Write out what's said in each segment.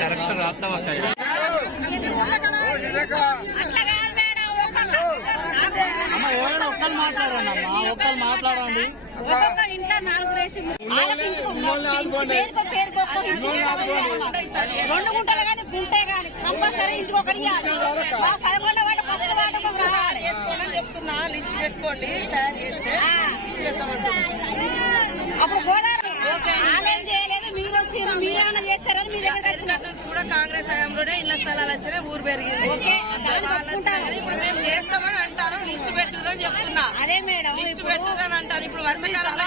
Correct రాస్తాం ఒక్కరు మాట్లాడండి అమ్మా, ఒక్కరు మాట్లాడండి. ఇంట్లో 4 రేసి 2 గుంటలు కానీ గుంటే కానీ కంపల్సరీ ఇంటికి ఒకటి చెప్తున్నా. లిస్ట్ పెట్టుకోండి, తయారు చేస్తే అప్పుడు ఆలయం చేయలేదు. మీరు వచ్చి మీరేమన్నా చేస్తారని మీ దగ్గర వచ్చినట్టు నుంచి కూడా కాంగ్రెస్ హయాంలోనే ఇళ్ల స్థలాలు వచ్చినాయి, ఊరు పెరిగింది. ఇప్పుడు మేము చేస్తామని అంటారు. లిస్ట్ పెట్టుదని చెప్తున్నా. అదే మేడం, లిస్ట్ పెట్టుదని అంటారు. ఇప్పుడు వర్షకాలంలో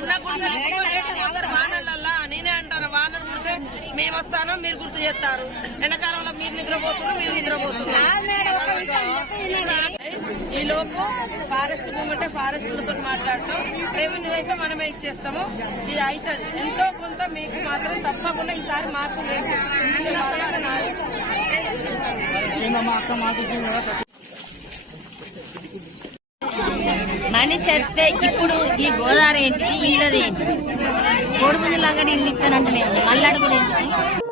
ఉన్న గుడిసెలు వానలల్లా నేనే అంటాను. వానలు కుడితే మేము వస్తాను, మీరు గుర్తు చేస్తారు. ఎండాకాలంలో మీరు నిద్రపోతున్నారు, మీరు నిద్రపోతున్నారు. ఈ లోపు ఫారెస్ట్ భూమి అంటే ఫారెస్ట్లతో మాట్లాడతాం. రెవెన్యూ అయితే మనమే ఇచ్చేస్తాము. ఇది అవుతుంది. ఎంతో కొంత మీకు మాత్రం తప్పకుండా ఈసారి మార్పు మనిషి వస్తే ఇప్పుడు ఈ గోదావరి ఏంటి, ఇళ్ళది ఏంటి, కోడిపుంజులాగా ఇల్లు ఇస్తానంటే మళ్ళీ అడుగులేదు.